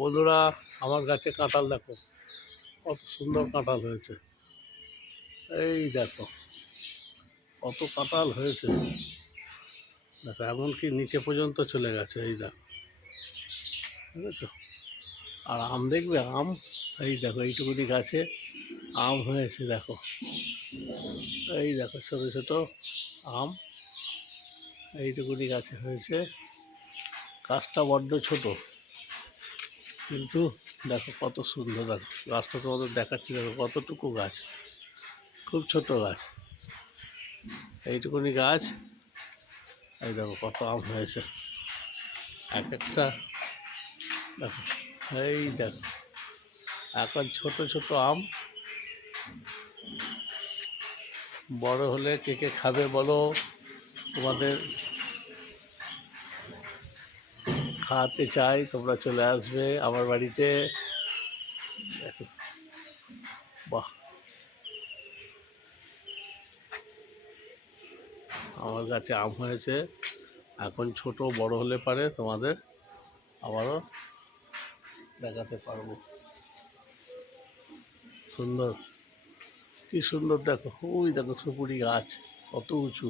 বন্ধুরা, আমার গাছে কাঁঠাল দেখো, কত সুন্দর কাঁঠাল হয়েছে। এই দেখো কত কাঁঠাল হয়েছে, দেখো এমনকি নিচে পর্যন্ত চলে গেছে। এই দেখো, বুঝেছো? আর আম দেখবে, আম এই দেখো এইটুকুনি গাছে আম হয়েছে। দেখো এই দেখো ছোটো ছোটো আম এইটুকুনি গাছে হয়েছে। গাছটা বড্ড ছোট, কিন্তু দেখো কত সুন্দর। দেখো গাছটা তোমাদের দেখাচ্ছি, দেখো কতটুকু গাছ, খুব ছোট গাছ, এইটুকুনি গাছ। এই দেখো কত আম হয়েছে এক একটা। দেখো এই দেখো এখন ছোট ছোট আম, বড় হলে কে কে খাবে বলো, তোমাদের খাওয়াতে চাই, তোমরা চলে আসবে আমার বাড়িতে। দেখো বাহ, আমার গাছে আম হয়েছে, এখন ছোট, বড় হলে পারে তোমাদের আবারও দেখাতে পারবো। সুন্দর, কি সুন্দর। দেখো ওই দেখো সুপুরি গাছ কত উঁচু,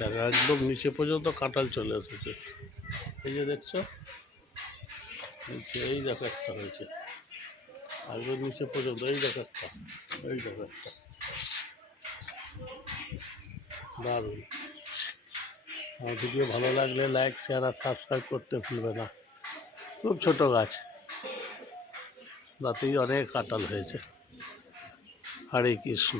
দেখো একদম নিচে পর্যন্ত কাঁঠাল চলে এসেছে। এই যে দেখছো নিচে, এই দেখো একটা হয়েছে একদম নিচে পর্যন্ত। এই দেখো একটা, এই দেখো একটা, দারুণ। আমার ভিডিও ভালো লাগলে লাইক, শেয়ার আর সাবস্ক্রাইব করতে ভুলবে না। খুব ছোট গাছ, তাতেই অনেক কাঁঠাল হয়েছে। হরে কৃষ্ণ।